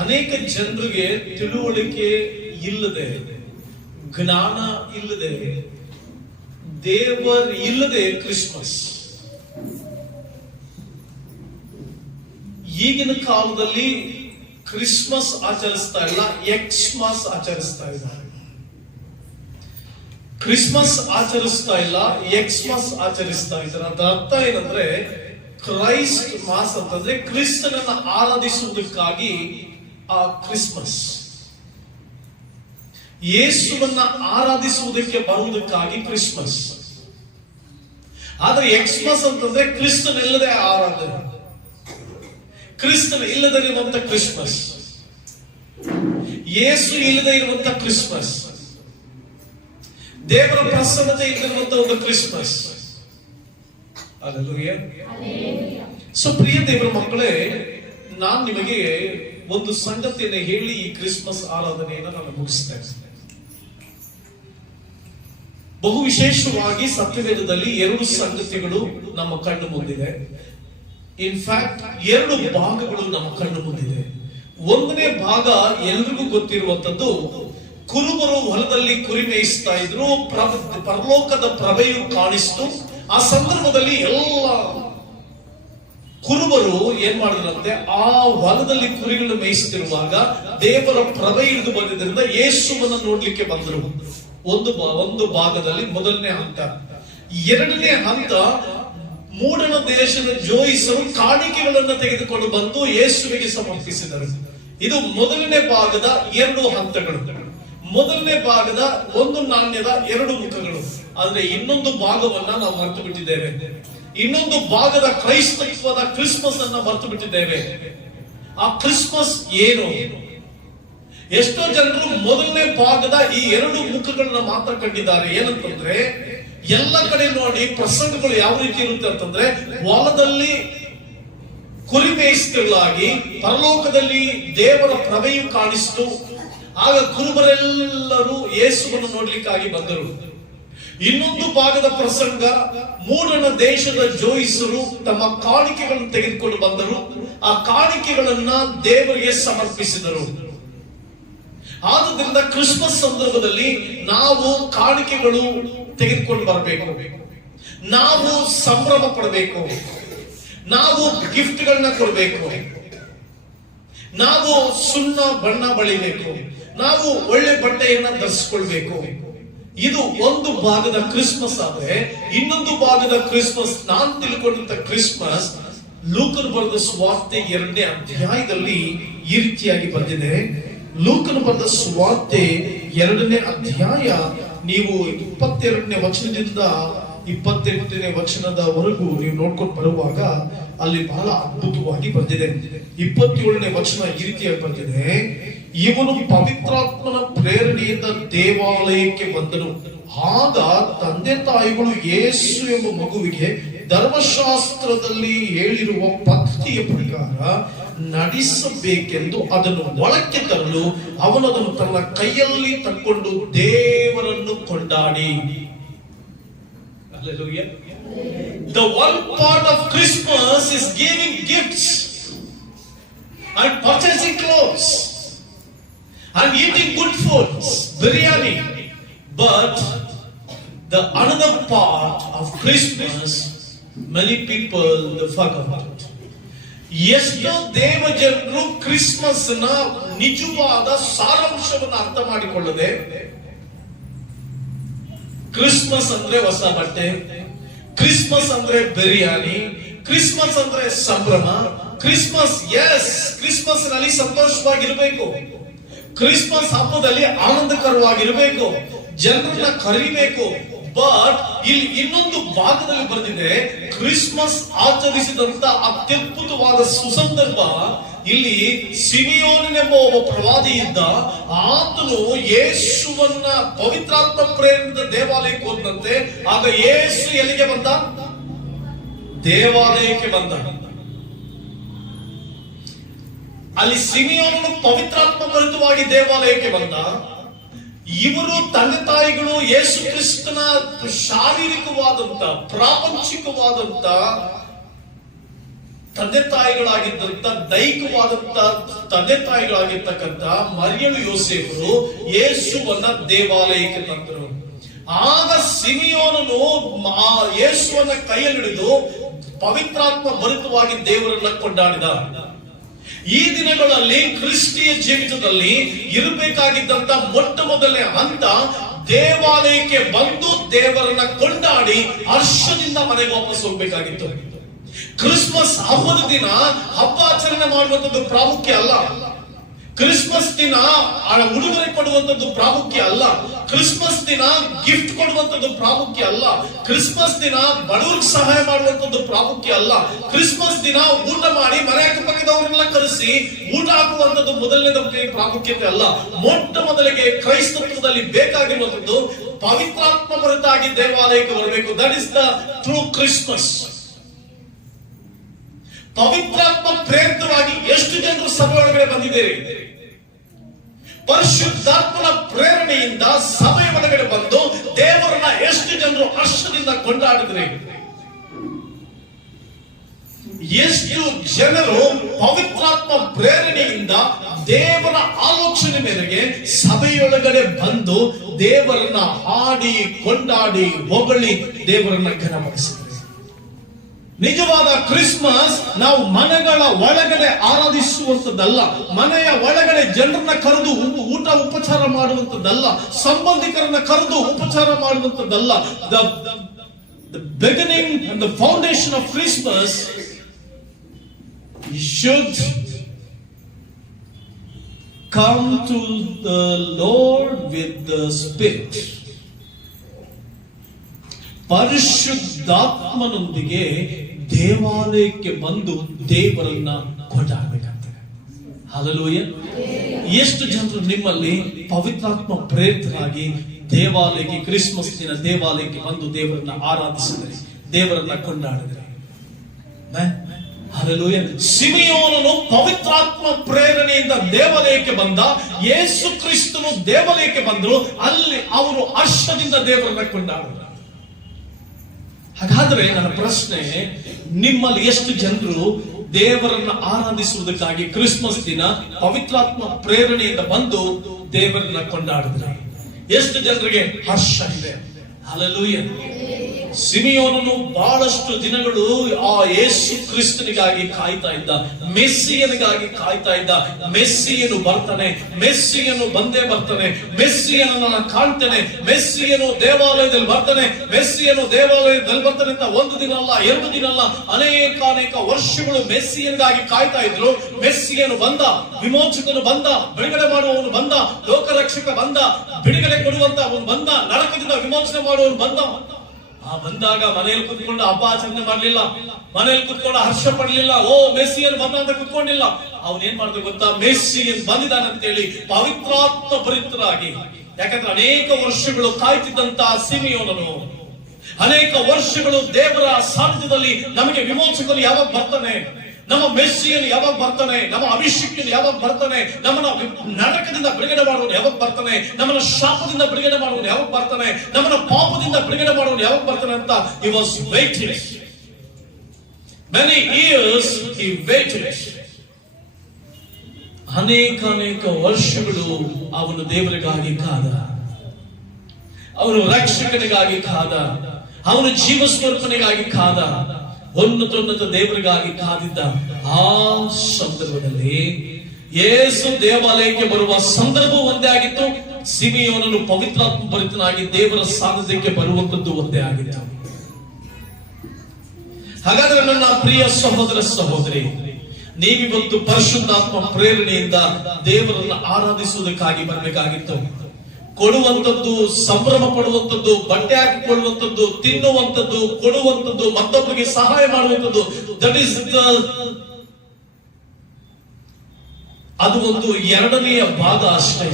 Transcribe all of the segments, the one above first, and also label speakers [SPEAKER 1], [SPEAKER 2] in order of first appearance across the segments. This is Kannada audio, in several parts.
[SPEAKER 1] ಅನೇಕ ಜನರಿಗೆ ತಿಳುವಳಿಕೆ ಇಲ್ಲದೆ, ಜ್ಞಾನ ಇಲ್ಲದೆ, ದೇವರ್ ಇಲ್ಲದೆ ಕ್ರಿಸ್ಮಸ್. ಈಗಿನ ಕಾಲದಲ್ಲಿ ಕ್ರಿಸ್ಮಸ್ ಆಚರಿಸ್ತಾ ಇಲ್ಲ, ಎಕ್ಸ್ಮಸ್ ಆಚರಿಸ್ತಾ ಇದ್ದಾರೆ. ಕ್ರಿಸ್ಮಸ್ ಆಚರಿಸ್ತಾ ಇಲ್ಲ, ಎಕ್ಸ್ಮಸ್ ಆಚರಿಸ್ತಾ ಇದ್ದಾರೆ. ಅದರ ಅರ್ಥ ಏನಂದ್ರೆ, ಕ್ರೈಸ್ಟ್ ಮಾಸ್ ಅಂತಂದ್ರೆ ಕ್ರಿಸ್ತನನ್ನ ಆರಾಧಿಸುವುದಕ್ಕಾಗಿ ಆ ಕ್ರಿಸ್ಮಸ್. ಯೇಸುವನ್ನ ಆರಾಧಿಸುವುದಕ್ಕೆ ಬರುವುದಕ್ಕಾಗಿ ಕ್ರಿಸ್ಮಸ್. ಆದ್ರೆ ಎಕ್ಸ್ಮಸ್ ಅಂತಂದ್ರೆ ಕ್ರಿಸ್ತನಿಲ್ಲದೆ ಆರಾಧನೆ. ಕ್ರಿಸ್ತನ ಇಲ್ಲದೆ ಇರುವಂತ ಕ್ರಿಸ್ಮಸ್. ಯೇಸು ಇಲ್ಲದೆ ಇರುವಂತ ಕ್ರಿಸ್ಮಸ್. ದೇವರ ಪ್ರಸನ್ನತೆ ಇಲ್ಲಿರುವಂತ ಒಂದು ಕ್ರಿಸ್ಮಸ್. ಅದೆಲ್ಲ ಸೊ ಪ್ರಿಯ ದೇವರ ಮಕ್ಕಳೇ ನಾನು ನಿಮಗೆ ಒಂದು ಸಂಗತಿಯನ್ನು ಹೇಳಿ ಈ ಕ್ರಿಸ್ಮಸ್ ಆರಾಧನೆಯನ್ನು ನಾನು ಮುಗಿಸ್ತಾ ಇರ್ತೇನೆ ಬಹು ವಿಶೇಷವಾಗಿ ಸತ್ಯವೇದದಲ್ಲಿ ಎರಡು ಸಂಗತಿಗಳು ನಮ್ಮ ಕಣ್ಣು ಮುಂದಿದೆ. ಇನ್ಫ್ಯಾಕ್ಟ್ ಎರಡು ಭಾಗಗಳು ನಮ್ಮ ಕಣ್ಣು ಮುಂದಿದೆ. ಒಂದನೇ ಭಾಗ ಎಲ್ರಿಗೂ ಗೊತ್ತಿರುವಂತದ್ದು ಕುರುಬರು ಹೊಲದಲ್ಲಿ ಕುರಿ ಮೇಯಿಸ್ತಾ ಇದ್ರು ಪ್ರ- ಪರಲೋಕದ ಪ್ರಭೆಯು ಕಾಣಿಸ್ತು. ಆ ಸಂದರ್ಭದಲ್ಲಿ ಎಲ್ಲ ಕುರುಬರು ಏನ್ ಮಾಡಿದ್ರಂತೆ? ಆ ಹೊಲದಲ್ಲಿ ಕುರಿಗಳನ್ನು ಮೇಯಿಸುತ್ತಿರುವಾಗ ದೇವರ ಪ್ರಭೆ ಹಿಡಿದು ಬಂದಿದ್ದರಿಂದ ಯೇಸುವನ್ನ ನೋಡ್ಲಿಕ್ಕೆ ಬಂದರು. ಒಂದು ಒಂದು ಭಾಗದಲ್ಲಿ ಮೊದಲನೇ ಹಂತ. ಎರಡನೇ ಹಂತ ಮೂಡಣ ದೇಶದ ಜೋಯಿಸರು ಕಾಣಿಕೆಗಳನ್ನು ತೆಗೆದುಕೊಂಡು ಬಂದು ಯೇಸುವಿಗೆ ಸಮರ್ಪಿಸಿದರು. ಇದು ಮೊದಲನೇ ಭಾಗದ ಎರಡು ಹಂತಗಳು. ಮೊದಲನೇ ಭಾಗದ ಒಂದು ನಾಣ್ಯದ ಎರಡು ಮುಖಗಳು. ಆದ್ರೆ ಇನ್ನೊಂದು ಭಾಗವನ್ನ ನಾವು ಮರೆತು ಬಿಟ್ಟಿದ್ದೇವೆ ಇನ್ನೊಂದು ಭಾಗದ ಕ್ರೈಸ್ತತ್ವದ ಕ್ರಿಸ್ಮಸ್ ಅನ್ನ ಮರೆತು ಬಿಟ್ಟಿದ್ದೇವೆ ಆ ಕ್ರಿಸ್ಮಸ್ ಏನು? ಎಷ್ಟೋ ಜನರು ಮೊದಲನೇ ಭಾಗದ ಈ ಎರಡು ಮುಖಗಳನ್ನ ಮಾತ್ರ ಕಂಡಿದ್ದಾರೆ. ಏನಂತಂದ್ರೆ, ಎಲ್ಲ ಕಡೆ ನೋಡಿ ಪ್ರಸಂಗಗಳು ಯಾವ ರೀತಿ ಇರುತ್ತೆ ಅಂತಂದ್ರೆ, ಹೊಲದಲ್ಲಿ ಕುರಿ ಮೇಯಿಸ್ತಿಗಳಾಗಿ ಪರಲೋಕದಲ್ಲಿ ದೇವರ ಪ್ರಭೆಯು ಕಾಣಿಸ್ತು. ಆಗ ಕುರುಬರೆಲ್ಲರೂ ಯೇಸುವನ್ನು ನೋಡ್ಲಿಕ್ಕಾಗಿ ಬಂದರು. ಇನ್ನೊಂದು ಭಾಗದ ಪ್ರಸಂಗ, ಮೂರನ ದೇಶದ ಜೋಯಿಸರು ತಮ್ಮ ಕಾಣಿಕೆಗಳನ್ನು ತೆಗೆದುಕೊಂಡು ಬಂದರು. ಆ ಕಾಣಿಕೆಗಳನ್ನ ದೇವರಿಗೆ ಸಮರ್ಪಿಸಿದರು. ಆದುದರಿಂದ ಕ್ರಿಸ್ಮಸ್ ಸಂದರ್ಭದಲ್ಲಿ ನಾವು ಕಾಣಿಕೆಗಳು ತೆಗೆದುಕೊಂಡು ಬರಬೇಕು. ನಾವು ಸಂಭ್ರಮ ಪಡಬೇಕು. ನಾವು ಗಿಫ್ಟ್ಗಳನ್ನ ಕೊಡಬೇಕು. ನಾವು ಸುಣ್ಣ ಬಣ್ಣ ಬಳಿಬೇಕು. ನಾವು ಒಳ್ಳೆ ಬಟ್ಟೆಯನ್ನ ಧರಿಸ್ಕೊಳ್ಬೇಕು. ಇದು ಒಂದು ಭಾಗದ ಕ್ರಿಸ್ಮಸ್ ಆದ್ರೆ ಇನ್ನೊಂದು ಭಾಗದ ಕ್ರಿಸ್ಮಸ್ ನಾನ್ ತಿಳ್ಕೊಂಡಂತ ಕ್ರಿಸ್ಮಸ್ ಲೂಕನ್ ಬರೆದ ಸ್ವಾರ್ಥೆ ಎರಡನೇ ಅಧ್ಯಾಯದಲ್ಲಿ ಈ ರೀತಿಯಾಗಿ ಬಂದಿದೆ ಲೂಕನ್ ಬರೆದ ಸ್ವಾರ್ತೆ ಎರಡನೇ ಅಧ್ಯಾಯ ನೀವು ಇಪ್ಪತ್ತೆರಡನೇ ವಚನದಿಂದ ಇಪ್ಪತ್ತೆಂಟನೇ ವಚನದವರೆಗೂ ನೀವು ನೋಡ್ಕೊಂಡು ಬರುವಾಗ ಅಲ್ಲಿ ಬಹಳ ಅದ್ಭುತವಾಗಿ ಬಂದಿದೆ ಇಪ್ಪತ್ತೇಳನೇ ವಚನ ಈ ರೀತಿಯಾಗಿ ಬಂದಿದೆ ಇವನು ಪವಿತ್ರಾತ್ಮನ ಪ್ರೇರಣೆಯಿಂದ ದೇವಾಲಯಕ್ಕೆ ಬಂದನು. ಆಗ ತಂದೆ ತಾಯಿಗಳು ಯೇಸು ಎಂಬ ಮಗುವಿಗೆ ಧರ್ಮಶಾಸ್ತ್ರದಲ್ಲಿ ಹೇಳಿರುವ ಪದ್ಧತಿಯ ಪ್ರಕಾರ ನಡೆಸಬೇಕೆಂದು ಅದನ್ನು ಒಳಕ್ಕೆ ತರಲು ಅವನದನ್ನು ತನ್ನ ಕೈಯಲ್ಲಿ ತಕ್ಕೊಂಡು ದೇವರನ್ನು ಕೊಂಡಾಡಿ. The one part of Christmas is giving gifts gifts purchasing purchasing clothes. And eating good foods, biryani. But the another part of Christmas, many people forgot it. ಎಷ್ಟೋ ದೇವ ಜನರು ಕ್ರಿಸ್ಮಸ್ನ ನಿಜವಾದ ಸಾರಾಂಶವನ್ನು ಅರ್ಥ ಮಾಡಿಕೊಳ್ಳದೆ ಕ್ರಿಸ್ಮಸ್ ಅಂದ್ರೆ ಹೊಸ ಬಟ್ಟೆ ಕ್ರಿಸ್ಮಸ್ ಅಂದ್ರೆ ಬಿರಿಯಾನಿ ಕ್ರಿಸ್ಮಸ್ ಅಂದ್ರೆ ಸಂಭ್ರಮ ಕ್ರಿಸ್ಮಸ್ ಎಸ್ ಕ್ರಿಸ್ಮಸ್ನಲ್ಲಿ ಸಂತೋಷವಾಗಿರ್ಬೇಕು ಕ್ರಿಸ್ಮಸ್ ಹಬ್ಬದಲ್ಲಿ ಆನಂದಕರವಾಗಿರಬೇಕು, ಜನರನ್ನ ಕರೀಬೇಕು. ಬಟ್ ಇಲ್ಲಿ ಇನ್ನೊಂದು ಭಾಗದಲ್ಲಿ ಬರೆದಿದೆ, ಕ್ರಿಸ್ಮಸ್ ಆಚರಿಸಿದಂತ ಅತ್ಯದ್ಭುತವಾದ ಸುಸಂದರ್ಭ. ಇಲ್ಲಿ ಸಿಮಿಯೋನೆಂಬ ಒಬ್ಬ ಪ್ರವಾದಿ ಇದ್ದ, ಆತನು ಯೇಸುವನ್ನ ಪವಿತ್ರಾತ್ಮ ಪ್ರೇರಿತ ದೇವಾಲಯಕ್ಕೆ ಹೋದಂತೆ, ಆಗ ಯೇಸು ಎಲ್ಲಿಗೆ ಬಂದ? ದೇವಾಲಯಕ್ಕೆ ಬಂದ. ಅಲ್ಲಿ ಸಿಮಿಯೋನನು ಪವಿತ್ರಾತ್ಮ ಭರಿತವಾಗಿ ದೇವಾಲಯಕ್ಕೆ ಬಂದ. ಇವರು ತಂದೆ ತಾಯಿಗಳು ಯೇಸು ಕ್ರಿಸ್ತನ ಶಾರೀರಿಕವಾದಂತ, ಪ್ರಾಪಂಚಿಕವಾದಂತ, ತಂದೆ ತಾಯಿಗಳಾಗಿದ್ದಂತ, ದೈಹಿಕವಾದಂತ ತಂದೆ ತಾಯಿಗಳಾಗಿರ್ತಕ್ಕಂಥ ಮರಿಯಳು ಯೋಸೇಫರು ಯೇಸುವನ್ನ ದೇವಾಲಯಕ್ಕೆ ತಂದರು. ಆಗ ಸಿಮಿಯೋನನು ಯೇಸುವನ್ನ ಕೈಯಲ್ಲಿಡಿದು ಪವಿತ್ರಾತ್ಮ ಭರಿತವಾಗಿ ದೇವರನ್ನ ಕೊಂಡಾಡಿದ. ಈ ದಿನಗಳಲ್ಲಿ ಕ್ರಿಸ್ತಿಯ ಜೀವಿತದಲ್ಲಿ ಇರಬೇಕಾಗಿದ್ದಂತ ಮೊಟ್ಟ ಮೊದಲನೇ ಹಂತ, ದೇವಾಲಯಕ್ಕೆ ಬಂದು ದೇವರನ್ನ ಕೊಂಡಾಡಿ ಹರ್ಷದಿಂದ ಮನೆಗೆ ವಾಪಸ್ ಹೋಗ್ಬೇಕಾಗಿತ್ತು. ಕ್ರಿಸ್ಮಸ್ ಹಬ್ಬದ ದಿನ ಹಬ್ಬ ಆಚರಣೆ ಮಾಡುವಂತದ್ದು ಪ್ರಾಮುಖ್ಯ ಅಲ್ಲ. ಕ್ರಿಸ್ಮಸ್ ದಿನ ಉಡುಗೊರೆ ಕೊಡುವಂತದ್ದು ಪ್ರಾಮುಖ್ಯ ಅಲ್ಲ. ಕ್ರಿಸ್ಮಸ್ ದಿನ ಗಿಫ್ಟ್ ಕೊಡುವಂತದ್ದು ಪ್ರಾಮುಖ್ಯ ಅಲ್ಲ. ಕ್ರಿಸ್ಮಸ್ ದಿನ ಬಡವ್ರಿಗೆ ಸಹಾಯ ಮಾಡುವಂತದ್ದು ಪ್ರಾಮುಖ್ಯ ಅಲ್ಲ. ಕ್ರಿಸ್ಮಸ್ ದಿನ ಊಟ ಮಾಡಿ ಮನೆ ಅಕ್ಕಪಕ್ಕದವರೆಲ್ಲ ಕರೆಸಿ ಊಟ ಹಾಕುವಂತದ್ದು ಮೊದಲನೇದಕ್ಕೆ ಪ್ರಾಮುಖ್ಯತೆ ಅಲ್ಲ. ಮೊಟ್ಟ ಮೊದಲಿಗೆ ಕ್ರೈಸ್ತತ್ವದಲ್ಲಿ ಬೇಕಾಗಿರುವಂತದ್ದು ಪವಿತ್ರಾತ್ಮ ಹೊರತಾಗಿ ದೇವಾಲಯಕ್ಕೆ ಬರಬೇಕು. That is the true Christmas ಪವಿತ್ರಾತ್ಮ ಪ್ರೇರಿತವಾಗಿ ಎಷ್ಟು ಜನರು ಸಭೆ ಒಳಗಡೆ ಪರಿಶುದ್ಧಾತ್ಮನ ಪ್ರೇರಣೆಯಿಂದ ಸಭೆಯ ಒಳಗಡೆ ಬಂದು ದೇವರನ್ನ ಎಷ್ಟು ಜನರು ಹರ್ಷದಿಂದ ಕೊಂಡಾಡಿದ್ರಿ? ಎಷ್ಟು ಜನರು ಪವಿತ್ರಾತ್ಮ ಪ್ರೇರಣೆಯಿಂದ ದೇವರ ಆಲೋಚನೆ ಮೇರೆಗೆ ಸಭೆಯೊಳಗಡೆ ಬಂದು ದೇವರನ್ನ ಹಾಡಿ ಕೊಂಡಾಡಿ ಹೊಗಳಿ ದೇವರನ್ನ ಘನಪಡಿಸಿದ್ರು. ನಿಜವಾದ ಕ್ರಿಸ್ಮಸ್ ನಾವು ಮನೆಗಳ ಒಳಗಡೆ ಆರಾಧಿಸುವಂತದ್ದಲ್ಲ ಮನೆಯ ಒಳಗಡೆ ಜನರನ್ನ ಕರೆದು ಊಟ ಉಪಚಾರ ಮಾಡುವಂತದ್ದಲ್ಲ ಸಂಬಂಧಿಕರನ್ನ ಕರೆದು ಉಪಚಾರ ಮಾಡುವಂತದ್ದಲ್ಲ the beginning and the foundation of Christmas should come to the lord with the spirit ಪರಿಶುದ್ಧಾತ್ಮನೊಂದಿಗೆ ದೇವಾಲಯಕ್ಕೆ ಬಂದು ದೇವರನ್ನ ಕೊಂಡಾಡಬೇಕಾಗ್ತದೆ. ಅದಲ್ಲೂ ಎಷ್ಟು ಜನರು ನಿಮ್ಮಲ್ಲಿ ಪವಿತ್ರಾತ್ಮ ಪ್ರೇರಿತರಾಗಿ ದೇವಾಲಯಕ್ಕೆ, ಕ್ರಿಸ್ಮಸ್ ದಿನ ದೇವಾಲಯಕ್ಕೆ ಬಂದು ದೇವರನ್ನ ಆರಾಧಿಸಿದರೆ, ದೇವರನ್ನ ಕೊಂಡಾಡಿದರೆ. ಹಲಲೂಯ ಸಿಮಿಯೋನನು ಪವಿತ್ರಾತ್ಮ ಪ್ರೇರಣೆಯಿಂದ ದೇವಾಲಯಕ್ಕೆ ಬಂದ, ಯೇಸು ಕ್ರಿಸ್ತನು ದೇವಾಲಯಕ್ಕೆ ಬಂದರು, ಅಲ್ಲಿ ಅವರು ಹರ್ಷದಿಂದ ದೇವರನ್ನ ಕೊಂಡಾಡಿದ್ರು. ಹಾಗಾದ್ರೆ ನನ್ನ ಪ್ರಶ್ನೆ, ನಿಮ್ಮಲ್ಲಿ ಎಷ್ಟು ಜನರು ದೇವರನ್ನ ಆರಾಧಿಸುವುದಕ್ಕಾಗಿ ಕ್ರಿಸ್ಮಸ್ ದಿನ ಪವಿತ್ರಾತ್ಮ ಪ್ರೇರಣೆಯಿಂದ ಬಂದು ದೇವರನ್ನ ಕೊಂಡಾಡಿದ್ರೆ? ಎಷ್ಟು ಜನರಿಗೆ ಹರ್ಷ ಇದೆ? ಹಲಲೂಯ ಸಿಮಿಯೋನನು ಬಹಳಷ್ಟು ದಿನಗಳು ಆ ಯೇಸು ಕ್ರಿಸ್ತನಿಗಾಗಿ ಕಾಯ್ತಾ ಇದ್ದ, ಮೆಸ್ಸಿಯನಿಗಾಗಿ ಕಾಯ್ತಾ ಇದ್ದ. ಮೆಸ್ಸಿಯನು ಬರ್ತಾನೆ, ಮೆಸ್ಸಿಯನು ಬಂದೇ ಬರ್ತಾನೆ ಮೆಸ್ಸಿಯನನ್ನು ನಾನು ಕಾಣ್ತೇನೆ, ಮೆಸ್ಸಿಯನು ದೇವಾಲಯದಲ್ಲಿ ಬರ್ತಾನೆ, ಮೆಸ್ಸಿಯನು ದೇವಾಲಯದಲ್ಲಿ ಬರ್ತಾನೆ ಅಂತ ಒಂದು ದಿನ ಅಲ್ಲ, ಎರಡು ದಿನ ಅಲ್ಲ ಅನೇಕ ಅನೇಕ ವರ್ಷಗಳು ಮೆಸ್ಸಿಯನಿಗಾಗಿ ಕಾಯ್ತಾ ಇದ್ರು. ಮೆಸ್ಸಿಯನು ಬಂದ, ವಿಮೋಚಕನು ಬಂದ, ಬಿಡುಗಡೆ ಮಾಡುವವನು ಬಂದ, ಲೋಕರಕ್ಷಕ ಬಂದ, ಬಿಡುಗಡೆ ಕೊಡುವಂತ ಅವನು ಬಂದ, ನರಕದಿಂದ ವಿಮೋಚನೆ ಮಾಡುವವನು ಬಂದ. ಆ ಬಂದಾಗ ಮನೆಯಲ್ಲಿ ಕುತ್ಕೊಂಡು ಹಬ್ಬ ಆಚರಣೆ ಮಾಡಲಿಲ್ಲ ಮನೆಯಲ್ಲಿ ಕುತ್ಕೊಂಡು ಹರ್ಷ ಪಡ್ಲಿಲ್ಲ. ಓ ಮೆಸ್ಸಿಯನ್ ಬಂದ ಅಂತ ಕುತ್ಕೊಂಡಿಲ್ಲ. ಅವನ್ ಏನ್ ಮಾಡ್ಬೇಕು ಗೊತ್ತಾ? ಮೆಸ್ಸಿಯನ್ ಬಂದಿದ್ದಾನಂತೇಳಿ ಪವಿತ್ರಾತ್ಮ ಭರಿತರಾಗಿ ಯಾಕಂದ್ರೆ ಅನೇಕ ವರ್ಷಗಳು ಕಾಯ್ತಿದ್ದಂತ ಸಿಮಿಯೋನನು. ಅನೇಕ ವರ್ಷಗಳು ದೇವರ ಸಾನ್ನಿಧ್ಯದಲ್ಲಿ ನಮಗೆ ವಿಮೋಚಕರು ಯಾವಾಗ ಬರ್ತಾನೆ? ನಮ್ಮ ಮೆಸ್ಸಿಯನ್ನು ಯಾವಾಗ ಬರ್ತಾನೆ, ನಮ್ಮ ಅಭಿಷೇಕನ್ ಯಾವಾಗ ಬರ್ತಾನೆ, ನಮ್ಮನ್ನ ನರಕದಿಂದ ಬಿಡುಗಡೆ ಮಾಡುವನು ಯಾವಾಗ ಬರ್ತಾನೆ, ನಮ್ಮನ್ನ ಶಾಪದಿಂದ ಬಿಡುಗಡೆ ಮಾಡುವನು ಯಾವಾಗ ಬರ್ತಾನೆ, ನಮ್ಮನ್ನ ಪಾಪದಿಂದ ಬಿಡುಗಡೆ ಮಾಡುವನು ಯಾವಾಗ ಬರ್ತಾನೆ ಅಂತ he was waiting many years he waited ಅನೇಕ ಅನೇಕ ವರ್ಷಗಳು ಅವನು ದೇವರಿಗಾಗಿ ಕಾದ. ಅವನು ರಕ್ಷಕನಿಗಾಗಿ ಕಾದ. ಅವನು ಜೀವ ಸ್ವರೂಪನಿಗಾಗಿ ಕಾದ. ಉನ್ನತೋನ್ನತ ದೇವರಿಗಾಗಿ ಕಾದಿದ್ದ ಆ ಸಂದರ್ಭದಲ್ಲಿ ಯೇಸು ದೇವಾಲಯಕ್ಕೆ ಬರುವ ಸಂದರ್ಭ ಒಂದೇ ಆಗಿತ್ತು. ಸಿಮಿಯೋನನ್ನು ಪವಿತ್ರಾತ್ಮ ಭರಿತನಾಗಿ ದೇವರ ಸಾನ್ನಿಧ್ಯಕ್ಕೆ ಬರುವಂತದ್ದು ಒಂದೇ ಆಗಿತ್ತು. ಹಾಗಾದ್ರೆ ನನ್ನ ಪ್ರಿಯ ಸಹೋದರ ಸಹೋದರಿ, ನೀವಿವತ್ತು ಪರಿಶುದ್ಧಾತ್ಮ ಪ್ರೇರಣೆಯಿಂದ ದೇವರನ್ನು ಆರಾಧಿಸುವುದಕ್ಕಾಗಿ ಬರಬೇಕಾಗಿತ್ತು. ಕೊಡುವಂತದ್ದು ಸಂಭ್ರಮ ಪಡುವಂಥದ್ದು, ಬಟ್ಟೆ ಹಾಕಿಕೊಳ್ಳುವಂಥದ್ದು ತಿನ್ನುವಂತದ್ದು ಕೊಡುವಂತದ್ದು ಮತ್ತೊಬ್ಬರಿಗೆ ಸಹಾಯ ಮಾಡುವಂತದ್ದು ದಟ್ ಈಸ್ ಅದು ಒಂದು ಎರಡನೆಯ ಭಾಗ ಅಷ್ಟೇ.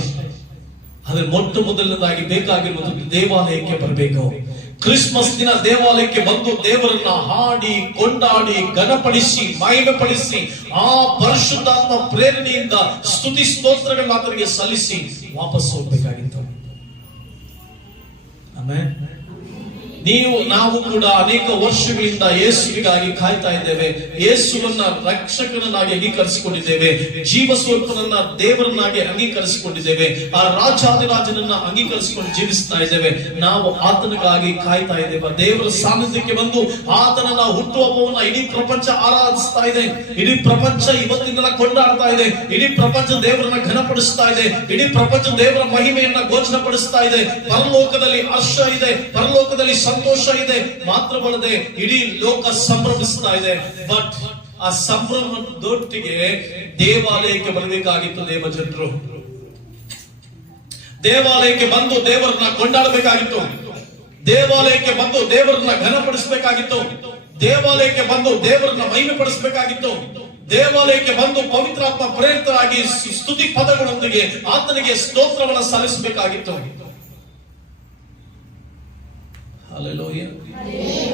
[SPEAKER 1] ಆದ್ರೆ ಮೊಟ್ಟ ಮೊದಲನೇದಾಗಿ ಬೇಕಾಗಿರುವುದು ದೇವಾಲಯಕ್ಕೆ ಬರಬೇಕು. ಕ್ರಿಸ್ಮಸ್ ದಿನ ದೇವಾಲಯಕ್ಕೆ ಬಂದು ದೇವರನ್ನ ಹಾಡಿ, ಕೊಂಡಾಡಿ, ಘನಪಡಿಸಿ ಮಹಿಮೆ ಆ ಪರಿಶುದ್ಧಾತ್ಮ ಪ್ರೇರಣೆಯಿಂದ ಸ್ತುತಿ ಸ್ತೋತ್ರಗಳನ್ನ ಆತನಿಗೆ ಸಲ್ಲಿಸಿ ವಾಪಸ್ ಹೋಗ್ಬೇಕಾಗಿತ್ತು ಆಮೇಲೆ ನೀವು, ನಾವು ಕೂಡ ಅನೇಕ ವರ್ಷಗಳಿಂದ ಯೇಸುವಿಗಾಗಿ ಕಾಯ್ತಾ ಇದ್ದೇವೆ. ಯೇಸುವನ್ನ ರಕ್ಷಕನನ್ನಾಗಿ ಅಂಗೀಕರಿಸಿಕೊಂಡಿದ್ದೇವೆ. ಜೀವ ಸ್ವರೂಪನನ್ನ ದೇವರನ್ನಾಗಿ ಅಂಗೀಕರಿಸಿಕೊಂಡಿದ್ದೇವೆ. ಆ ರಾಜಾದಿರಾಜನನ್ನ ಅಂಗೀಕರಿಸಿಕೊಂಡು ಜೀವಿಸ್ತಾ ಇದ್ದೇವೆ. ನಾವು ಆತನಿಗಾಗಿ ಕಾಯ್ತಾ ಇದ್ದೇವೆ. ದೇವರ ಸಾನ್ನಿಧ್ಯಕ್ಕೆ ಬಂದು ಆತನನ್ನ ಹುಟ್ಟುಹಬ್ಬವನ್ನ ಇಡೀ ಪ್ರಪಂಚ ಆರಾಧಿಸ್ತಾ ಇದೆ. ಇಡೀ ಪ್ರಪಂಚ ಇವತ್ತಿನ ಕೊಂಡಾಡ್ತಾ ಇದೆ. ಇಡೀ ಪ್ರಪಂಚ ದೇವರನ್ನ ಘನಪಡಿಸ್ತಾ ಇದೆ. ಇಡೀ ಪ್ರಪಂಚ ದೇವರ ಮಹಿಮೆಯನ್ನ ಘೋಷಣೆಪಡಿಸ್ತಾ ಇದೆ. ಪರಲೋಕದಲ್ಲಿ ಹರ್ಷ ಇದೆ. ಪರಲೋಕದಲ್ಲಿ ಸಂತೋಷ ಇದೆ, ಮಾತ್ರವಲ್ಲದೆ ಇಡೀ ಲೋಕ ಸಂಭ್ರಮಿಸ್ತಾ ಇದೆ. ಬಟ್ ಆ ಸಂಭ್ರಮದೊಟ್ಟಿಗೆ ದೇವಾಲಯಕ್ಕೆ ಬರಬೇಕಾಗಿತ್ತು ದೇವಜನರು. ದೇವಾಲಯಕ್ಕೆ ಬಂದು ದೇವರನ್ನ ಕೊಂಡಾಡಬೇಕಾಗಿತ್ತು. ದೇವಾಲಯಕ್ಕೆ ಬಂದು ದೇವರನ್ನ ಘನಪಡಿಸಬೇಕಾಗಿತ್ತು. ದೇವಾಲಯಕ್ಕೆ ಬಂದು ದೇವರನ್ನ ಮಹಿಮೆ ಪಡಿಸಬೇಕಾಗಿತ್ತು ದೇವಾಲಯಕ್ಕೆ ಬಂದು ಪವಿತ್ರಾತ್ಮ ಪ್ರೇರಿತರಾಗಿ ಸ್ತುತಿ ಪದಗಳೊಂದಿಗೆ ಆತನಿಗೆ ಸ್ತೋತ್ರವನ್ನು ಸಲ್ಲಿಸಬೇಕಾಗಿತ್ತು.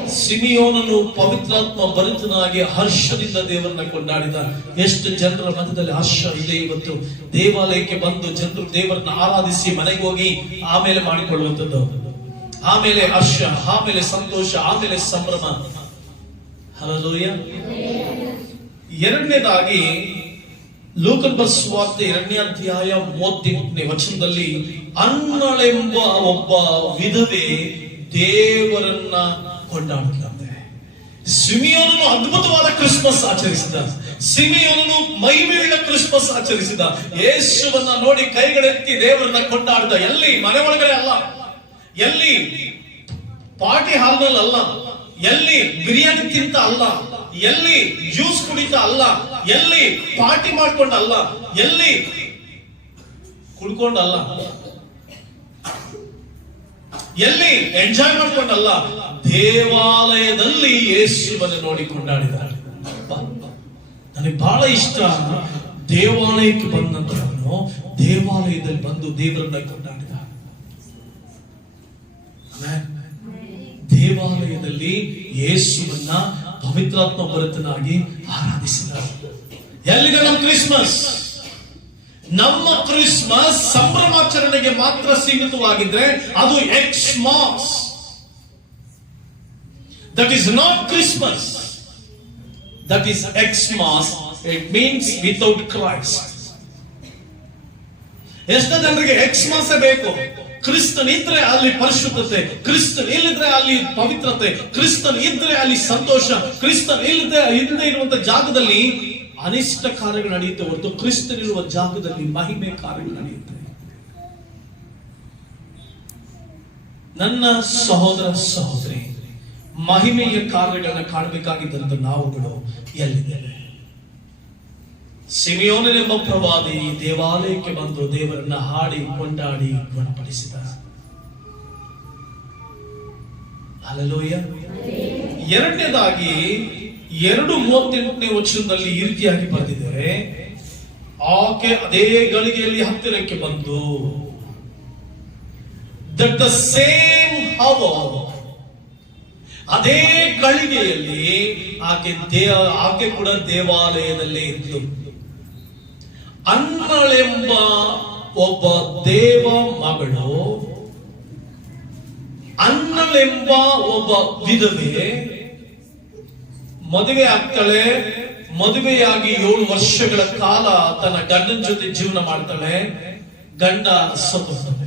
[SPEAKER 1] ಸಿಮಿಯೋನನು ಪವಿತ್ರಾತ್ಮ ಭರಿತನಾಗಿ ಹರ್ಷದಿಂದ ದೇವರನ್ನ ಕೊಂಡಾಡಿದ. ಎಷ್ಟು ಜನರ ಮಧ್ಯದಲ್ಲಿ ಹರ್ಷ ಇದೆ ಇವತ್ತು. ದೇವಾಲಯಕ್ಕೆ ಬಂದು ಜನರು ದೇವರನ್ನ ಆರಾಧಿಸಿ ಮನೆಗೆ ಹೋಗಿ ಆಮೇಲೆ ಮಾಡಿಕೊಳ್ಳುವಂಥದ್ದು. ಆಮೇಲೆ ಹರ್ಷ, ಆಮೇಲೆ ಸಂತೋಷ, ಆಮೇಲೆ ಸಂಭ್ರಮ. ಹಲೋಯ ಎರಡನೇದಾಗಿ ಲೋಕಲ್ ಬಸ್ ವಾರ್ತೆ ಎರಡನೇ ಅಧ್ಯಾಯ ಮೂವತ್ತೆಂಟನೇ ವಚನದಲ್ಲಿ ಅನ್ನಳೆಂಬ ಒಬ್ಬ ವಿಧವೆ ದೇವರನ್ನ ಕೊಂಡಾಡುತ್ತಾರೆ ಸಿಮಿಯೋನು ಅದ್ಭುತವಾದ ಕ್ರಿಸ್ಮಸ್ ಆಚರಿಸಿದ. ಸಿಮಿಯೋನು ಮೈಮೇಳ ಕ್ರಿಸ್ಮಸ್ ಆಚರಿಸಿದ. ಯೇಸುವನ್ನ ನೋಡಿ ಕೈಗಳೆತ್ತಿ ದೇವರನ್ನ ಕೊಂಡಾಡಿದ. ಎಲ್ಲಿ? ಮನೆ ಒಳಗಡೆ ಅಲ್ಲ. ಎಲ್ಲಿ? ಪಾರ್ಟಿ ಹಾಲ್ನಲ್ಲಿ ಅಲ್ಲ. ಎಲ್ಲಿ? ಬಿರಿಯಾನಿ ತಿಂತ ಅಲ್ಲ. ಎಲ್ಲಿ? ಜ್ಯೂಸ್ ಕುಡಿತ ಅಲ್ಲ. ಎಲ್ಲಿ? ಪಾರ್ಟಿ ಮಾಡ್ಕೊಂಡ ಅಲ್ಲ ಎಲ್ಲಿ? ಕುಡ್ಕೊಂಡಲ್ಲ. ಎಲ್ಲಿ ಎಂಜಾಯ್ ಮಾಡ್ಕೊಂಡಲ್ಲ, ದೇವಾಲಯದಲ್ಲಿ ಯೇಸುವನ್ನು ನೋಡಿ ಕೊಂಡಾಡಿದ್ದಾರೆ. ನನಗೆ ಬಹಳ ಇಷ್ಟ. ದೇವಾಲಯಕ್ಕೆ ಬಂದಂತವನು ದೇವಾಲಯದಲ್ಲಿ ಬಂದು ದೇವರನ್ನ ಕೊಂಡಾಡಿದ. ದೇವಾಲಯದಲ್ಲಿ ಯೇಸುವನ್ನ ಪವಿತ್ರಾತ್ಮ ಭರತನಾಗಿ ಆರಾಧಿಸಿದ ಎಲ್ಲಿದೆ ನಮ್ಮ ಕ್ರಿಸ್ಮಸ್? ನಮ್ಮ ಕ್ರಿಸ್ಮಸ್ ಸಂಭ್ರಮಾಚರಣೆಗೆ ಮಾತ್ರ ಸೀಮಿತವಾಗಿದ್ರೆ ಅದು Xmas that is not Christmas that is Xmas it means without Christ ಎಷ್ಟೋ ಜನರಿಗೆ ಎಕ್ಸ್ ಮಾಸೇ ಬೇಕು. ಕ್ರಿಸ್ತನ್ ಇದ್ರೆ ಅಲ್ಲಿ ಪರಿಶುದ್ಧತೆ ಕ್ರಿಸ್ತನ್ ಇಲ್ಲಿದ್ರೆ ಅಲ್ಲಿ ಪವಿತ್ರತೆ ಕ್ರಿಸ್ತನ್ ಇದ್ರೆ ಅಲ್ಲಿ ಸಂತೋಷ ಕ್ರಿಸ್ತನ್ ಇಲ್ಲದೆ ಇಲ್ಲದೆ ಇರುವಂತ ಜಾಗದಲ್ಲಿ ಅನಿಷ್ಟ ಕಾರ್ಯಗಳು ನಡೆಯುತ್ತೆ ಹೊರತು ಕ್ರಿಸ್ತನಿರುವ ಜಾಗದಲ್ಲಿ ಮಹಿಮೆ ಕಾರ್ಯಗಳು ನಡೆಯುತ್ತೆ. ನನ್ನ ಸಹೋದರ ಸಹೋದರಿ, ಮಹಿಮೆಯ ಕಾರ್ಯಗಳನ್ನ ಕಾಣಬೇಕಾಗಿದ್ದಂತ ನಾವುಗಳು ಎಲ್ಲಿದ್ದೇವೆ? ಸಿಮಿಯೋನೆಂಬ ಪ್ರವಾದಿ ದೇವಾಲಯಕ್ಕೆ ಬಂದು ದೇವರನ್ನ ಹಾಡಿ ಕೊಂಡಾಡಿ ಗುಣಪಡಿಸಿದ. ಅಲಲೋಯ ಎರಡನೇದಾಗಿ ಎರಡು ಮೂವತ್ತೆಂಟನೇ ವಚನದಲ್ಲಿ ಈ ರೀತಿಯಾಗಿ ಬರೆದಿದ್ದಾರೆ. ಆಕೆ ಅದೇ ಗಳಿಗೆಯಲ್ಲಿ ಹತ್ತಿರಕ್ಕೆ ಬಂದು ದಟ್ ದ ಸೇಮ್ ಹವರ್ ಅದೇ ಗಳಿಗೆಯಲ್ಲಿ ಆಕೆ ದೇ, ಆಕೆ ಕೂಡ ದೇವಾಲಯದಲ್ಲೇ ಇದ್ದು ಅನ್ನಳೆಂಬ ಒಬ್ಬ ದೇವ ಮಗಳು ಅನ್ನಳೆಂಬ ಒಬ್ಬ ವಿಧವೆ ಮದುವೆ ಆಗ್ತಾಳೆ, ಮದುವೆಯಾಗಿ ಏಳು ವರ್ಷಗಳ ಕಾಲ ತನ್ನ ಗಂಡನ ಜೊತೆ ಜೀವನ ಮಾಡ್ತಾಳೆ, ಗಂಡ ಸತ್ತು.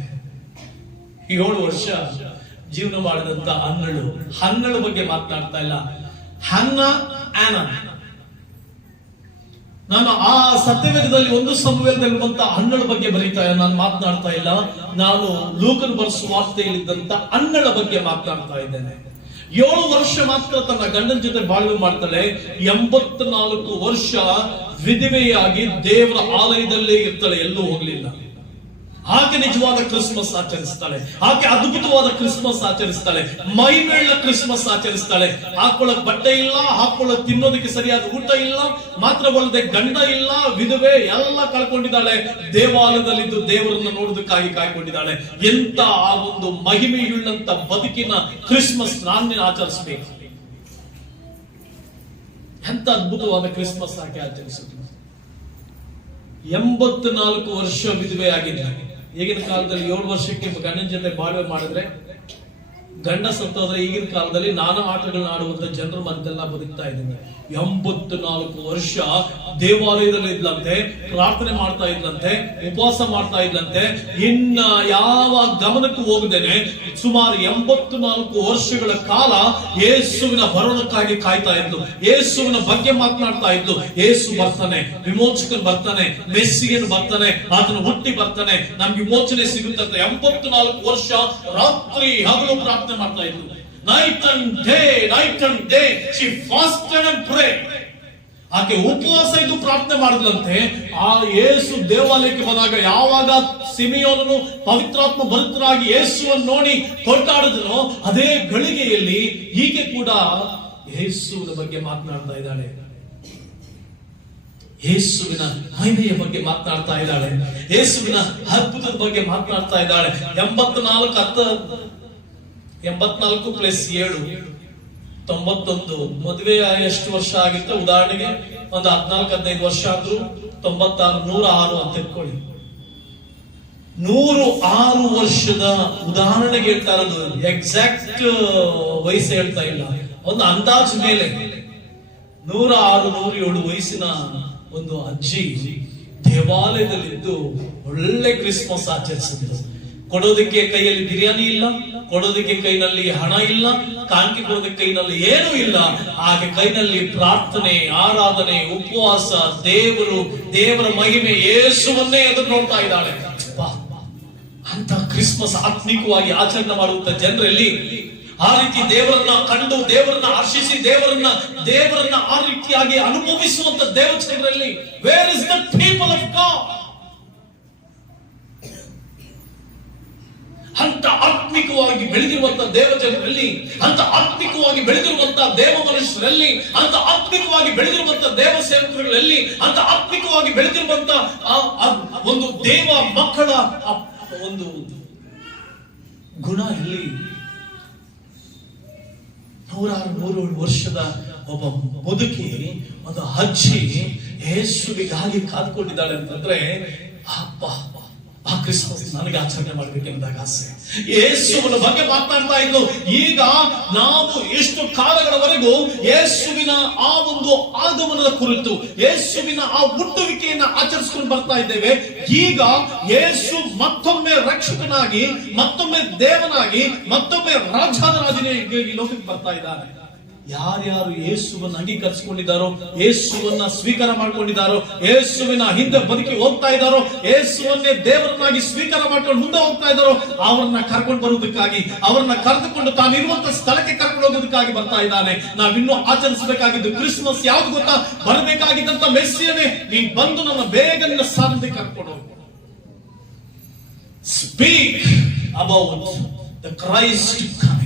[SPEAKER 1] ಏಳು ವರ್ಷ ಜೀವನ ಮಾಡಿದಂತ ಹನ್ನಳು ಹನ್ನಳ ಬಗ್ಗೆ ಮಾತನಾಡ್ತಾ ಇಲ್ಲ. ಹನ್ನ, ಆನ. ನಾನು ಆ ಸತ್ಯವೇದದಲ್ಲಿ ಒಂದು ಸಮಯದಲ್ಲಿ ಬಂತ ಹನ್ನಳ ಬಗ್ಗೆ ಬರೀತಾ ನಾನು ಮಾತನಾಡ್ತಾ ಇಲ್ಲ. ನಾನು ಲೂಕನ್ ಬರ್ಸ್ ವಾರ್ತೆಯಲ್ಲಿದ್ದಂತ ಅನ್ನಳ ಬಗ್ಗೆ ಮಾತನಾಡ್ತಾ ಇದ್ದೇನೆ. ಏಳು ವರ್ಷ ಮಾತ್ರ ತನ್ನ ಗಂಡನ ಜೊತೆ ಬಾಳ್ವೆ ಮಾಡ್ತಾಳೆ. ಎಂಬತ್ನಾಲ್ಕು ವರ್ಷ ವಿಧವೆಯಾಗಿ ದೇವರ ಆಲಯದಲ್ಲೇ ಇರ್ತಾಳೆ, ಎಲ್ಲೂ ಹೋಗ್ಲಿಲ್ಲ. ಆಕೆ ನಿಜವಾದ ಕ್ರಿಸ್ಮಸ್ ಆಚರಿಸ್ತಾಳೆ. ಆಕೆ ಅದ್ಭುತವಾದ ಕ್ರಿಸ್ಮಸ್ ಆಚರಿಸ್ತಾಳೆ. ಮೈಮೇಳ ಕ್ರಿಸ್ಮಸ್ ಆಚರಿಸ್ತಾಳೆ. ಹಾಕೊಳ್ಳಕ್ ಬಟ್ಟೆ ಇಲ್ಲ, ಹಾಕೊಳ್ಳಕ್ ತಿನ್ನೋದಕ್ಕೆ ಸರಿಯಾದ ಊಟ ಇಲ್ಲ, ಮಾತ್ರವಲ್ಲದೆ ಗಂಡ ಇಲ್ಲ, ವಿಧವೆ ಎಲ್ಲ ಕಳ್ಕೊಂಡಿದ್ದಾಳೆ. ದೇವಾಲಯದಲ್ಲಿದ್ದು ದೇವರನ್ನ ನೋಡೋದಕ್ಕಾಗಿ ಕಾಯ್ಕೊಂಡಿದ್ದಾಳೆ. ಎಂತ ಆ ಒಂದು ಮಹಿಮೆಯುಳ್ಳಂತ ಬದುಕಿನ ಕ್ರಿಸ್ಮಸ್ ನಾನೇ ಆಚರಿಸಬೇಕು. ಎಂತ ಅದ್ಭುತವಾದ ಕ್ರಿಸ್ಮಸ್ ಆಕೆ ಆಚರಿಸಿದ್ರು ಎಂಬತ್ನಾಲ್ಕು ವರ್ಷ ವಿಧವೆ ಆಗಿದ್ದ ಈಗಿನ ಕಾಲದಲ್ಲಿ ಏಳು ವರ್ಷಕ್ಕೆ ಗಂಡನ ಜೊತೆ ಬಾಳ್ವೆ ಮಾಡಿದ್ರೆ ಗಂಡ ಸತ್ತೋದ್ರೆ ಈಗಿನ ಕಾಲದಲ್ಲಿ ನಾನಾ ಆಟಗಳನ್ನ ಆಡುವಂತ ಜನರು ಮಧ್ಯೆಲ್ಲ ಬದುಕ್ತಾ ಇದ್ದೀನಿ ಎಂಬತ್ತು ನಾಲ್ಕು ವರ್ಷ ದೇವಾಲಯದಲ್ಲಿ ಇದ್ಲಂತೆ, ಪ್ರಾರ್ಥನೆ ಮಾಡ್ತಾ ಇದ್ಲಂತೆ, ಉಪವಾಸ ಮಾಡ್ತಾ ಇದ್ಲಂತೆ. ಇನ್ನ ಯಾವ ಗಮನಕ್ಕೂ ಹೋಗದೇನೆ, ಸುಮಾರು ಎಂಬತ್ತು ನಾಲ್ಕು ವರ್ಷಗಳ ಕಾಲ ಯೇಸುವಿನ ಬರೋಣಕ್ಕಾಗಿ ಕಾಯ್ತಾ ಇದ್ದು ಯೇಸುವಿನ ಬಗ್ಗೆ ಮಾತನಾಡ್ತಾ ಇದ್ದು ಯೇಸು ಬರ್ತಾನೆ, ವಿಮೋಚಕನ್ ಬರ್ತಾನೆ ಮೆಸ್ಸಿಗೆನ್ ಬರ್ತಾನೆ, ಆತನ ಹುಟ್ಟಿ ಬರ್ತಾನೆ, ನಮ್ಗೆ ವಿಮೋಚನೆ ಸಿಗುತ್ತೆ ಅಂತ ಎಂಬತ್ತು ನಾಲ್ಕು ವರ್ಷ ರಾತ್ರಿ ಹಗಲು ಪ್ರಾರ್ಥನೆ ಮಾಡ್ತಾ ಇದ್ಲು. Night and day night and day she fast and pray ಆಕೆ ಉಪವಾಸ ಇದ್ದು ಪ್ರಾರ್ಥನೆ ಮಾಡಿದ್ರಂತೆ ಆ ಯೇಸು ದೇವಾಲಯಕ್ಕೆ ಹೋದಾಗ ಯಾವಾಗ ಸಿಮಿಯೋನನು ಪವಿತ್ರಾತ್ಮ ಭರಿತರಾಗಿ ಯೇಸುವನ್ನು ನೋಡಿ ಕೊಟ್ಟಾಡಿದ್ರು ಅದೇ ಗಳಿಗೆಯಲ್ಲಿ ಹೀಗೆ ಕೂಡ ಯೇಸುವಿನ ಬಗ್ಗೆ ಮಾತನಾಡ್ತಾ ಇದ್ದಾಳೆ. ಯೇಸುವಿನ ಮಹಿಮೆಯ ಬಗ್ಗೆ ಮಾತನಾಡ್ತಾ ಇದ್ದಾಳೆ. ಯೇಸುವಿನ ಅದ್ಭುತದ ಬಗ್ಗೆ ಮಾತನಾಡ್ತಾ ಇದ್ದಾಳೆ. ಎಂಬತ್ನಾಲ್ಕು ಹತ್ತ ಎಂಬತ್ನಾಲ್ಕು ಪ್ಲಸ್ ಏಳು, ತೊಂಬತ್ತೊಂದು. ಮದುವೆ ಎಷ್ಟು ವರ್ಷ ಆಗಿತ್ತು? ಉದಾಹರಣೆಗೆ ಒಂದು ಹದ್ನಾಲ್ಕು, ಹದಿನೈದು ವರ್ಷ ಆದ್ರೂ ತೊಂಬತ್ತಾರು, ನೂರ ಆರು ಅಂತ ಇಟ್ಕೊಳ್ಳಿ ನೂರು ಆರು ವರ್ಷದ ಉದಾಹರಣೆಗೆ ಹೇಳ್ತಾ ಇರೋದು ಎಕ್ಸಾಕ್ಟ್ ವಯಸ್ಸು ಹೇಳ್ತಾ ಇಲ್ಲ. ಒಂದು ಅಂದಾಜು ಮೇಲೆ. ನೂರ ಆರು, ನೂರ ಏಳು ವಯಸ್ಸಿನ ಒಂದು ಅಜ್ಜಿ ದೇವಾಲಯದಲ್ಲಿದ್ದು ಒಳ್ಳೆ ಕ್ರಿಸ್ಮಸ್ ಆಚರಿಸಿದ್ರು. ಕೊಡೋದಕ್ಕೆ ಕೈಯಲ್ಲಿ ಬಿರಿಯಾನಿ ಇಲ್ಲ, ಕೊಡೋದಕ್ಕೆ ಕೈನಲ್ಲಿ ಹಣ ಇಲ್ಲ ಕಾಣಿಕೆ ಕೊಡೋದಕ್ಕೆ ಕೈನಲ್ಲಿ ಏನೂ ಇಲ್ಲ. ಹಾಗೆ ಕೈನಲ್ಲಿ ಪ್ರಾರ್ಥನೆ, ಆರಾಧನೆ, ಉಪವಾಸ, ದೇವರು, ದೇವರ ಮಹಿಮೆ ಯೇಸುವನ್ನೇ ಎದುರು ನೋಡ್ತಾ ಇದ್ದಾಳೆ. ಅಂತ ಕ್ರಿಸ್ಮಸ್ ಆತ್ಮಿಕವಾಗಿ ಆಚರಣೆ ಮಾಡುವಂತ ಜನರಲ್ಲಿ ಆ ರೀತಿ ದೇವರನ್ನ ಕಂಡು, ದೇವರನ್ನ ಹರ್ಷಿಸಿ ದೇವರನ್ನ ದೇವರನ್ನ ಆ ರೀತಿಯಾಗಿ ಅನುಭವಿಸುವಂತ ದೇವಚನರಲ್ಲಿ where is the people of God ಅಂತ ಆತ್ಮಿಕವಾಗಿ ಬೆಳೆದಿರುವಂತ ದೇವಜನರಲ್ಲಿ, ಅಂತ ಆತ್ಮಿಕವಾಗಿ ಬೆಳೆದಿರುವಂತ ದೇವ ಮನುಷ್ಯರಲ್ಲಿ ಅಂತ ಆತ್ಮಿಕವಾಗಿ ಬೆಳೆದಿರುವಂತ ದೇವ ಸೇವಕರುಗಳಲ್ಲಿ ಅಂತ ಆತ್ಮಿಕವಾಗಿ ಬೆಳೆದಿರುವಂತ ಒಂದು ದೇವ ಮಕ್ಕಳ ಒಂದು ಗುಣ ಇಲ್ಲಿ ನೂರಾರು ನೂರು ವರ್ಷದ ಒಬ್ಬ ಮುದುಕಿ ಒಂದು ಅಜ್ಜಿ ಯೇಸುವಿಗಾಗಿ ಕಾದ್ಕೊಂಡಿದ್ದಾಳೆ ಅಂತಂದ್ರೆ ಅಪ್ಪ ಕ್ರಿಸ್ಮಸ್ ನನಗೆ ಆಚರಣೆ ಮಾಡ್ಬೇಕೆಂದಾಗ ಆಸೆ. ಯೇಸುವಿನ ಬಗ್ಗೆ ಮಾತನಾಡ್ತಾ ಇದ್ದು ಈಗ ನಾವು ಎಷ್ಟು ಕಾಲಗಳವರೆಗೂ ಯೇಸುವಿನ ಆ ಒಂದು ಆಗಮನದ ಕುರಿತು, ಯೇಸುವಿನ ಆ ಹುಟ್ಟುವಿಕೆಯನ್ನ ಆಚರಿಸ್ಕೊಂಡು ಬರ್ತಾ ಇದ್ದೇವೆ. ಈಗ ಯೇಸು ಮತ್ತೊಮ್ಮೆ ರಕ್ಷಕನಾಗಿ, ಮತ್ತೊಮ್ಮೆ ದೇವನಾಗಿ, ಮತ್ತೊಮ್ಮೆ ರಾಜನೇ ಈ ಲೋಕಕ್ಕೆ ಬರ್ತಾ ಇದ್ದಾನೆ. ಯಾರ್ಯಾರು ಯೇಸುವನ್ನು ಅಂಗೀಕರಿಸಿಕೊಂಡಿದ್ದಾರೋ, ಯೇಸುವನ್ನ ಸ್ವೀಕಾರ ಮಾಡಿಕೊಂಡಿದ್ದಾರೋ, ಯೇಸುವಿನ ಹಿಂದೆ ಬದುಕಿ ಹೋಗ್ತಾ ಇದ್ದಾರೋ, ಯೇಸುವನ್ನೇ ದೇವರನ್ನಾಗಿ ಸ್ವೀಕಾರ ಮಾಡ್ಕೊಂಡು ಮುಂದೆ ಹೋಗ್ತಾ ಇದ್ದಾರೋ, ಅವರನ್ನ ಕರ್ಕೊಂಡು ಬರುವುದಕ್ಕಾಗಿ, ಅವರನ್ನ ಕರೆದುಕೊಂಡು ತಾನಿರುವಂತ ಸ್ಥಳಕ್ಕೆ ಕರ್ಕೊಂಡು ಹೋಗೋದಕ್ಕಾಗಿ ಬರ್ತಾ ಇದ್ದಾನೆ. ನಾವಿನ್ನೂ ಆಚರಿಸಬೇಕಾಗಿದ್ದು ಕ್ರಿಸ್ಮಸ್ ಯಾವ್ದು ಗೊತ್ತಾ? ಬರಬೇಕಾಗಿದ್ದಂತ ಮೆಸ್ಸಿಯನೇ, ನೀನ್ ಬಂದು ನನ್ನ ಬೇಗ ನಿನ್ನ ಸಾಧನೆ ಕರ್ಕೊಂಡು speak about the Christ coming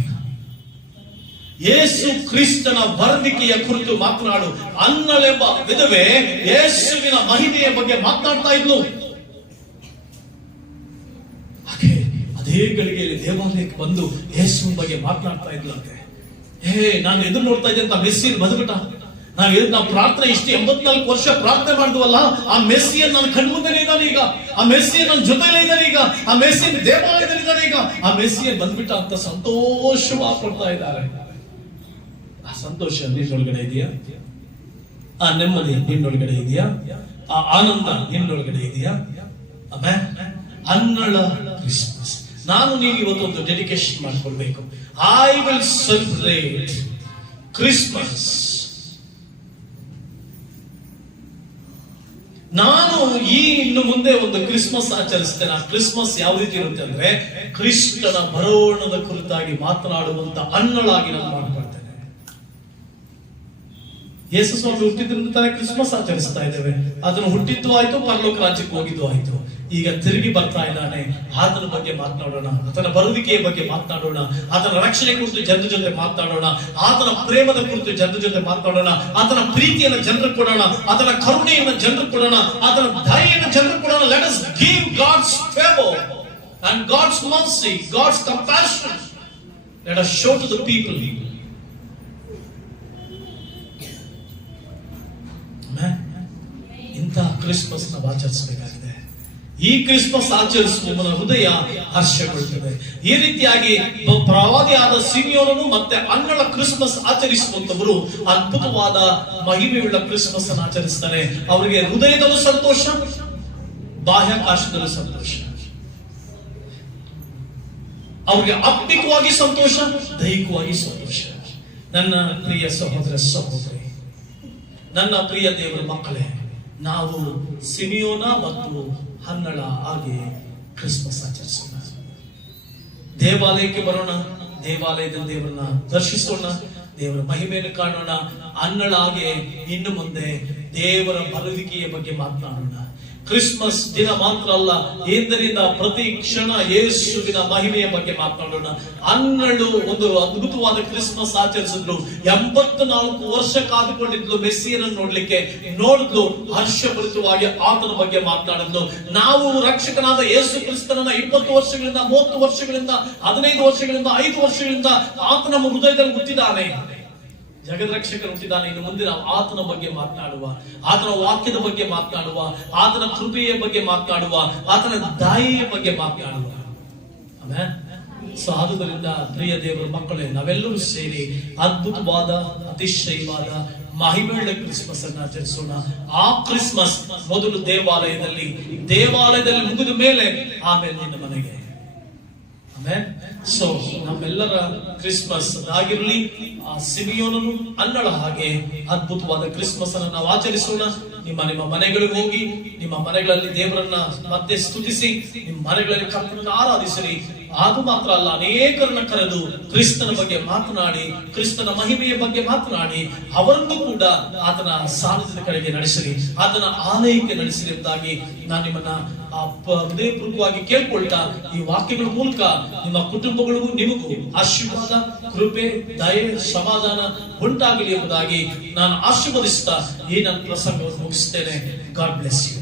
[SPEAKER 1] ಯೇಸು ಕ್ರಿಸ್ತನ ಬರದಿಕೆಯ ಕುರಿತು ಮಾತನಾಡು. ಅನ್ನಳೆಂಬ ವಿಧವೆ ಯೇಸುವಿನ ಮಹಿಮೆಯ ಬಗ್ಗೆ ಮಾತನಾಡ್ತಾ ಇದ್ಲು. ಅದೇ ಗಳಿಗೆಯಲ್ಲಿ ದೇವಾಲಯಕ್ಕೆ ಬಂದು ಯೇಸುವಿನ ಬಗ್ಗೆ ಮಾತನಾಡ್ತಾ ಅಂತೆ. ಏ ನಾನು ಎದುರು ನೋಡ್ತಾ ಇದ್ದೆ ಅಂತ ಮೆಸ್ಸಿನ ಬದುಕಟ ನಾವು ನಾವು ಪ್ರಾರ್ಥನೆ ಇಷ್ಟು ಎಂಬತ್ನಾಲ್ಕು ವರ್ಷ ಪ್ರಾರ್ಥನೆ ಮಾಡಿದ್ವಲ್ಲ, ಆ ಮೆಸ್ಸಿಯನ್ ನನ್ನ ಕಣ್ಮುಂದೆನೇ ಇದ್ದಾನೆ ಈಗ. ಆ ಮೆಸ್ಸಿಯ ನನ್ನ ಜೊತೆಲೇ ಇದ್ದಾನೆ ಈಗ. ಆ ಮೆಸ್ಸಿಯನ್ ದೇವಾಲಯದಲ್ಲಿ ಇದ್ದಾನೆ ಈಗ. ಆ ಮೆಸ್ಸಿಯ ಬಂದ್ಬಿಟ್ಟ ಅಂತ ಸಂತೋಷವಾಗಿ ಕೊಡ್ತಾ ಇದ್ದಾರೆ. ಆ ಸಂತೋಷ ನಿನ್ನೊಳಗಡೆ ಇದೆಯಾ? ಆ ನೆಮ್ಮದಿ ನಿನ್ನೊಳಗಡೆ ಇದೆಯಾ? ಆ ಆನಂದ ನಿನ್ನೊಳಗಡೆ ಇದೆಯಾ? ಅನ್ನಳ ಕ್ರಿಸ್ಮಸ್. ನಾನು ನೀವು ಇವತ್ತೊಂದು ಡೆಡಿಕೇಶನ್ ಮಾಡಿಕೊಳ್ಬೇಕು. ಐ ವಿಲ್ ಸೆಲೆಬ್ರೇಟ್ ಕ್ರಿಸ್ಮಸ್ ನಾನು ಈ ಇನ್ನು ಮುಂದೆ ಒಂದು ಕ್ರಿಸ್ಮಸ್ ಆಚರಿಸ್ತೇನೆ. ಆ ಕ್ರಿಸ್ಮಸ್ ಯಾವ ರೀತಿ ಇರುತ್ತೆ ಅಂದ್ರೆ ಕ್ರಿಸ್ತನ ಬರೋಣದ ಕುರಿತಾಗಿ ಮಾತನಾಡುವಂತ ಅನ್ನಳಾಗಿ ನಾನು ಮಾಡ್ಕೊಳ್ತೇನೆ. ಯೇಸು ಸ್ವಾಮಿ ಹುಟ್ಟಿದ್ರಿಂದ ತಾನೇ ಕ್ರಿಸ್ಮಸ್ ಆಚರಿಸ್ತಾ ಇದ್ದೇವೆ. ಅದನ್ನು ಹುಟ್ಟಿದ್ದು ಆಯ್ತು ಪರಲೋಕ ರಾಜ್ಯಕ್ಕೆ ಹೋಗಿದ್ದು ಆಯ್ತು. ಈಗ ತಿರುಗಿ ಬರ್ತಾ ಇದ್ದಾನೆ. ಆತನ ಬಗ್ಗೆ ಮಾತನಾಡೋಣ. ಆತನ ಬರುವಿಕೆಯ ಬಗ್ಗೆ ಮಾತನಾಡೋಣ. ಆತನ ರಕ್ಷಣೆ ಕುರಿತು ಜನರ ಜೊತೆ ಮಾತನಾಡೋಣ. ಆತನ ಪ್ರೇಮದ ಕುರಿತು ಜನರ ಜೊತೆ ಮಾತನಾಡೋಣ. ಆತನ ಪ್ರೀತಿಯನ್ನು ಜನರು ಕೊಡೋಣ. ಆತನ ಕರುಣೆಯನ್ನು ಜನರು ಕೊಡೋಣ. ಆತನ ದಯೆಯನ್ನು ಜನರು ಕೊಡೋಣ. Let favor and God's mercy, God's compassion. Let us show to the people. ಇಂತಹ ಕ್ರಿಸ್ಮಸ್ ನಾವು ಆಚರಿಸಬೇಕಾಗಿದೆ. ಈ ಕ್ರಿಸ್ಮಸ್ ಆಚರಿಸುವ ಹೃದಯ ಹರ್ಷಗೊಳ್ಳುತ್ತದೆ ಈ ರೀತಿಯಾಗಿ ಪ್ರವಾದಿ ಪ್ರವಾದಿಯಾದ ಸಿಮಿಯೋನನು ಮತ್ತೆ ಅಂಗಳ ಕ್ರಿಸ್ಮಸ್ ಆಚರಿಸುವಂತವರು ಅದ್ಭುತವಾದ ಮಹಿಮೆಯುಳ್ಳ ಕ್ರಿಸ್ಮಸ್ ಅನ್ನು ಆಚರಿಸ್ತಾರೆ. ಅವರಿಗೆ ಹೃದಯದಲ್ಲೂ ಸಂತೋಷ, ಬಾಹ್ಯಾಕಾಶದಲ್ಲೂ ಸಂತೋಷ. ಅವ್ರಿಗೆ ಆತ್ಮಿಕವಾಗಿ ಸಂತೋಷ, ದೈಹಿಕವಾಗಿ ಸಂತೋಷ. ನನ್ನ ಪ್ರಿಯ ಸಹೋದರ ಸಹೋದರಿ, ನನ್ನ ಪ್ರಿಯ ದೇವರ ಮಕ್ಕಳೇ ನಾವು ಸಿಮಿಯೋನ ಮತ್ತು ಹನ್ನಳ ಹಾಗೆ ಕ್ರಿಸ್ಮಸ್ ಆಚರಿಸೋಣ. ದೇವಾಲಯಕ್ಕೆ ಬರೋಣ ದೇವಾಲಯದ ದೇವರನ್ನ ದರ್ಶಿಸೋಣ, ದೇವರ ಮಹಿಮೆಯನ್ನು ಕಾಣೋಣ ಅನ್ನಳಾಗೆ ಇನ್ನು ಮುಂದೆ ದೇವರ ಬರುವಿಕೆಯ ಬಗ್ಗೆ ಮಾತನಾಡೋಣ. ಕ್ರಿಸ್ಮಸ್ ದಿನ ಮಾತ್ರ ಅಲ್ಲ ಇಂದಿನಿಂದ ಪ್ರತಿ ಕ್ಷಣ ಯೇಸುವಿನ ಮಹಿಮೆಯ ಬಗ್ಗೆ ಮಾತನಾಡೋಣ. ಅನ್ನಳು ಒಂದು ಅದ್ಭುತವಾದ ಕ್ರಿಸ್ಮಸ್ ಆಚರಿಸಿದ್ರು. ಎಂಬತ್ತು ನಾಲ್ಕು ವರ್ಷ ಕಾದುಕೊಂಡಿದ್ಲು ಮೆಸ್ಸಿಯನ್ನು ನೋಡ್ಲಿಕ್ಕೆ. ನೋಡಿದ್ಲು ಹರ್ಷಭರಿತವಾಗಿ ಆತನ ಬಗ್ಗೆ ಮಾತನಾಡಿದ್ಲು. ನಾವು ರಕ್ಷಕನಾದ ಯೇಸು ಕ್ರಿಸ್ತನನ್ನ ಇಪ್ಪತ್ತು ವರ್ಷಗಳಿಂದ, ಮೂವತ್ತು ವರ್ಷಗಳಿಂದ, ಹದಿನೈದು ವರ್ಷಗಳಿಂದ, ಐದು ವರ್ಷಗಳಿಂದ ಆತ ನಮ್ಮ ಹೃದಯದಲ್ಲಿ ಹುಟ್ಟಿದ್ದಾನೆ ಜಗದ್ರಕ್ಷಕರು ಹುಟ್ಟಿದ್ದಾನೆ. ಇನ್ನು ಮುಂದೆ ನಾವು ಆತನ ಬಗ್ಗೆ ಮಾತನಾಡುವ, ಆತನ ವಾಕ್ಯದ ಬಗ್ಗೆ ಮಾತನಾಡುವ, ಆತನ ಕೃಪೆಯ ಬಗ್ಗೆ ಮಾತನಾಡುವ, ಆತನ ದಾಯಿಯ ಬಗ್ಗೆ ಮಾತನಾಡುವ. ಸೊ ಆದುದರಿಂದ ಪ್ರಿಯ ದೇವರ ಮಕ್ಕಳೇ, ನಾವೆಲ್ಲರೂ ಸೇರಿ ಅದ್ಭುತವಾದ, ಅತಿಶಯವಾದ ಮಹಿಮೇಳ ಕ್ರಿಸ್ಮಸ್ ಅನ್ನು ಆಚರಿಸೋಣ. ಆ ಕ್ರಿಸ್ಮಸ್ ಮೊದಲು ದೇವಾಲಯದಲ್ಲಿ ದೇವಾಲಯದಲ್ಲಿ ಮುಗಿದ ಮೇಲೆ ಆಮೇಲೆ ನಿನ್ನ ಮನೆಗೆ. ಸೊ ನಮ್ಮೆಲ್ಲರ ಕ್ರಿಸ್ಮಸ್ ಆಗಿರಲಿ ಆ ಸಿಮಿಯೋನನು ಅನ್ನಳ ಹಾಗೆ ಅದ್ಭುತವಾದ ಕ್ರಿಸ್ಮಸ್ ಅನ್ನು ನಾವು ಆಚರಿಸೋಣ. ನಿಮ್ಮ ನಿಮ್ಮ ಮನೆಗಳಿಗೆ ಹೋಗಿ, ನಿಮ್ಮ ಮನೆಗಳಲ್ಲಿ ದೇವರನ್ನ ಮತ್ತೆ ಸ್ತುತಿಸಿ, ನಿಮ್ಮ ಮನೆಗಳಲ್ಲಿ ಕರ್ತನನ್ನು ಆರಾಧಿಸಿರಿ ಅದು ಮಾತ್ರ ಅಲ್ಲ, ಅನೇಕರನ್ನ ಕರೆದು ಕ್ರಿಸ್ತನ ಬಗ್ಗೆ ಮಾತನಾಡಿ, ಕ್ರಿಸ್ತನ ಮಹಿಮೆಯ ಬಗ್ಗೆ ಮಾತನಾಡಿ, ಅವರನ್ನು ಕೂಡ ಆತನ ಸಾಧನದ ಕಡೆಗೆ ನಡೆಸಿರಿ ಆತನ ಆಲಯಕ್ಕೆ ನಡೆಸಿರಿ ಎಂಬುದಾಗಿ ನಾನು ನಿಮ್ಮನ್ನ ಹೃದಯಪೂರ್ವಕವಾಗಿ ಕೇಳ್ಕೊಳ್ತಾ ಈ ವಾಕ್ಯಗಳ ಮೂಲಕ ನಿಮ್ಮ ಕುಟುಂಬಗಳಿಗೂ ನಿಮಗೂ ಆಶೀರ್ವಾದ, ಕೃಪೆ, ದಯೆ, ಸಮಾಧಾನ ಉಂಟಾಗಲಿ ಎಂಬುದಾಗಿ ನಾನು ಆಶೀರ್ವದಿಸ್ತಾ ಈ ನನ್ನ ಪ್ರಸಂಗವನ್ನು ಮುಗಿಸ್ತೇನೆ. God bless you